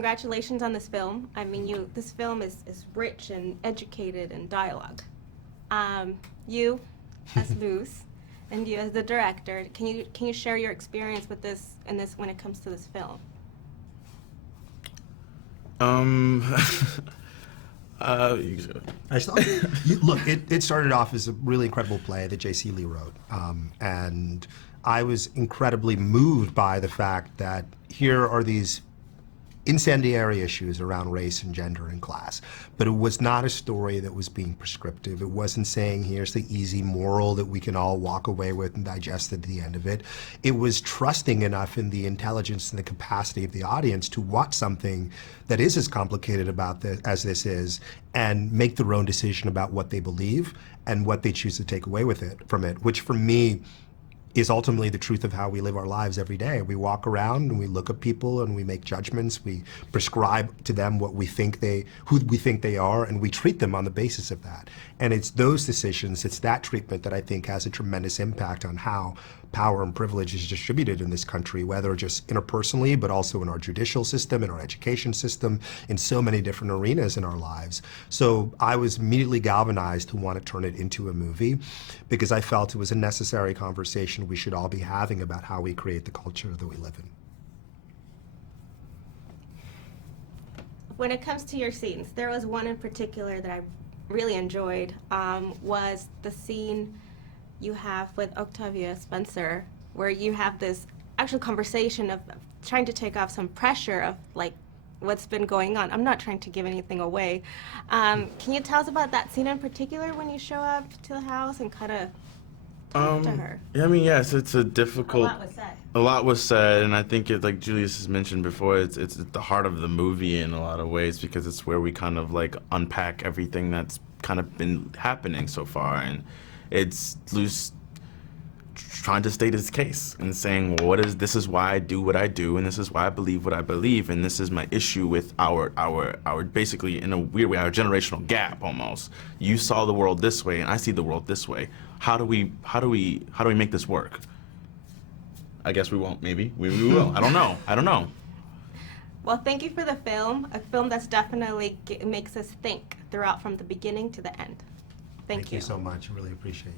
congratulations on this film. I mean, this film is rich and educated in dialogue. You, as Luce, and you as the director, can you share your experience with this when it comes to this film? Look, it started off as a really incredible play that J.C. Lee wrote, and I was incredibly moved by the fact that here are these incendiary issues around race and gender and class, but it was not a story that was being prescriptive. It wasn't saying here's the easy moral that we can all walk away with and digest at the end of it. It was trusting enough in the intelligence and the capacity of the audience to watch something that is as complicated about this as this is and make their own decision about what they believe and what they choose to take away from it, which for me is ultimately the truth of how we live our lives every day. We walk around and we look at people and we make judgments. We prescribe to them who we think they are, and we treat them on the basis of that. And it's those decisions, it's that treatment that I think has a tremendous impact on how power and privilege is distributed in this country, whether just interpersonally, but also in our judicial system, in our education system, in so many different arenas in our lives. So I was immediately galvanized to want to turn it into a movie because I felt it was a necessary conversation we should all be having about how we create the culture that we live in. When it comes to your scenes, there was one in particular that I really enjoyed, was the scene you have with Octavia Spencer, where you have this actual conversation of trying to take off some pressure of like what's been going on. I'm not trying to give anything away. Can you tell us about that scene in particular when you show up to the house and kind of talk to her? Yeah, I mean, yes, it's a difficult. A lot was said. A lot was said, and I think it, like Julius has mentioned before, it's at the heart of the movie in a lot of ways because it's where we kind of like unpack everything that's kind of been happening so far, and it's Luce trying to state his case and saying, well, this is why I do what I do, and this is why I believe what I believe, and this is my issue with our basically, in a weird way, our generational gap almost. You saw the world this way, and I see the world this way. How do we make this work? I guess we won't. Maybe we will. I don't know. Well, thank you for the film. A film that's definitely makes us think throughout from the beginning to the end. Thank you so much. I really appreciate it.